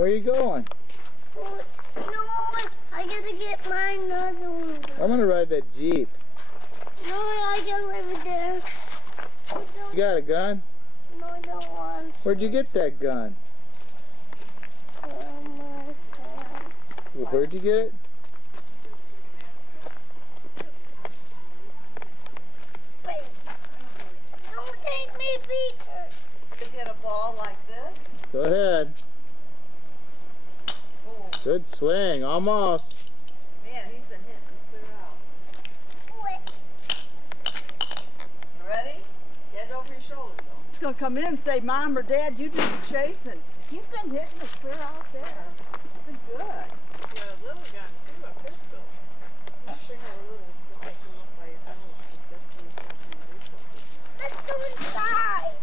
Where are you going? Well, no, I gotta get my another one. I'm gonna ride that Jeep. No, I gotta leave it there. You got a gun? No, I don't want. Where'd you get that gun? My friend. Well, where'd you get it? Wait. Don't take me pictures. You hit a ball like this. Go ahead. Oh, Good swing, almost. man, he's been hitting clear out. Wait. You ready? Get over your shoulder, though. He's gonna come in and say, Mom or Dad, you do the chasing. He's been hitting it clear out there. He's been good. Yeah, a little gun too, a pistol. You should have a little to take him up by his nose, 'cause that's when he's not gonna do something. Let's go inside.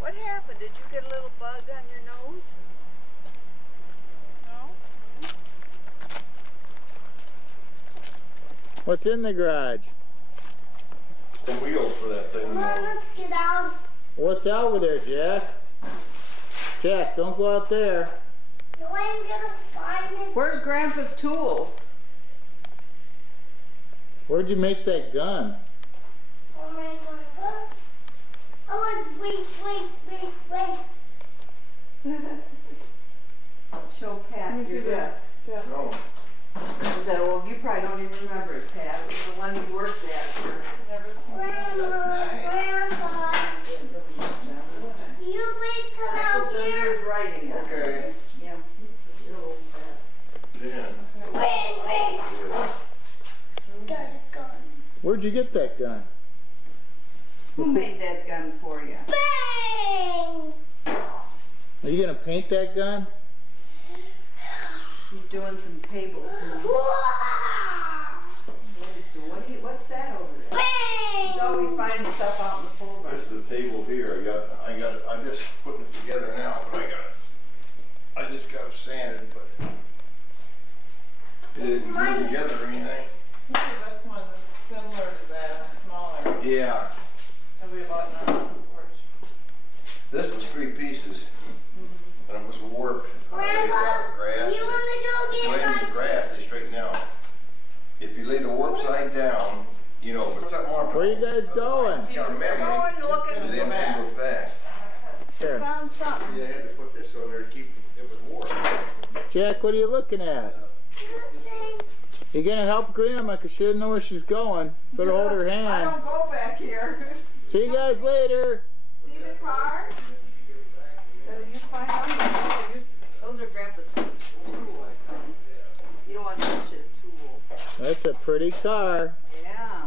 What happened? Did you get a little bug on your nose? No? What's in the garage? Some wheels for that thing. Come on, let's get out. What's over there, Jack? Jack, don't go out there. No one's gonna find it. Where's Grandpa's tools? Where'd you make that gun? Oh my God. Oh, it's wait. Show Pat Let me your see that. desk. Yeah. No. Is that, well, you probably don't even remember it, Pat. It was the one you worked at. Never seen that. That's nice. Grandpa, you please come out here. He's writing it. Okay. Yeah, it's a real old desk. Then. Wait. Yeah. God, it's gone. Where'd you get that gun? Who made that gun for you? Bang! Are you gonna paint that gun? He's doing some tables now. Wow! What he's doing. What's that over there? Bang! He's always finding stuff out in the full This is the table here. I'm just putting it together now, but I just got it sanded, but it isn't glued together or anything. This one is similar to that, and smaller. Yeah. That'll be about an hour porch. This was 3 pieces, and it was warped. Grandpa, Grass. you wanna go If you get lay them my in the grass, they straighten out. If you lay the warp side down, you know, put something on. Where you guys going? It's got a We're memory. going looking. And then it goes back. Here. Found something. Yeah, I had to put this on there to keep it was warped. Jack, what are you looking at? thing? You gonna help Grandma, 'cause she doesn't know where she's going. Better hold her I hand. don't go back here. See you guys later. See the car? You find out. Those are Grandpa's tools. You don't want to touch his tools. That's a pretty car. Yeah.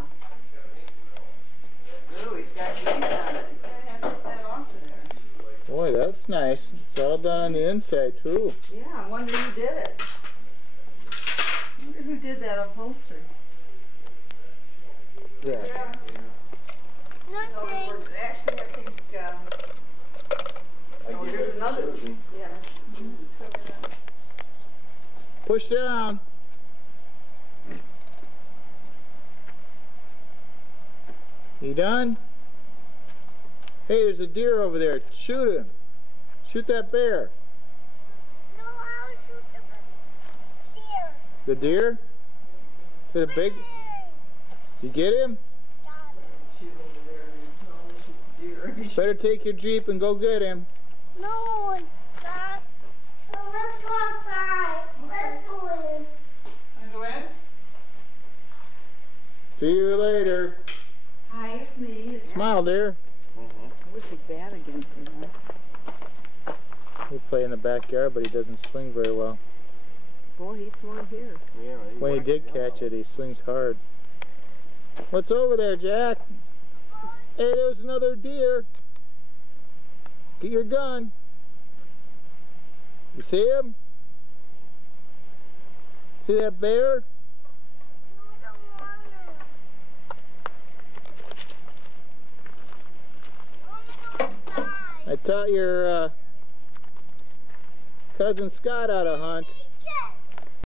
Ooh, he's got grease on it. He's gonna have to get that off of there. Boy, that's nice. It's all done on the inside too. Yeah, I wonder who did it. I wonder who did that upholstery. Yeah. So, Nothing. actually, I think, oh, here's another. Yeah. Push down. You done? Hey, there's a deer over there. Shoot him. Shoot that bear. No, I'll shoot the deer. The deer? Is it a big? You get him? Shoot over there and it's only shoot the deer. Better take your Jeep and go get him. No, Dad. So let's go outside. Let's go in. Wanna go in? See you later. Hi, it's me. Smile, dear. I wish he'd bat against me, huh? We play in the backyard, but he doesn't swing very well. Boy, he swung here. Yeah, When he did catch it, he swings hard. What's over there, Jack? Hey, there's another deer. Get your gun. You see him? See that bear? I taught your cousin Scott how to hunt.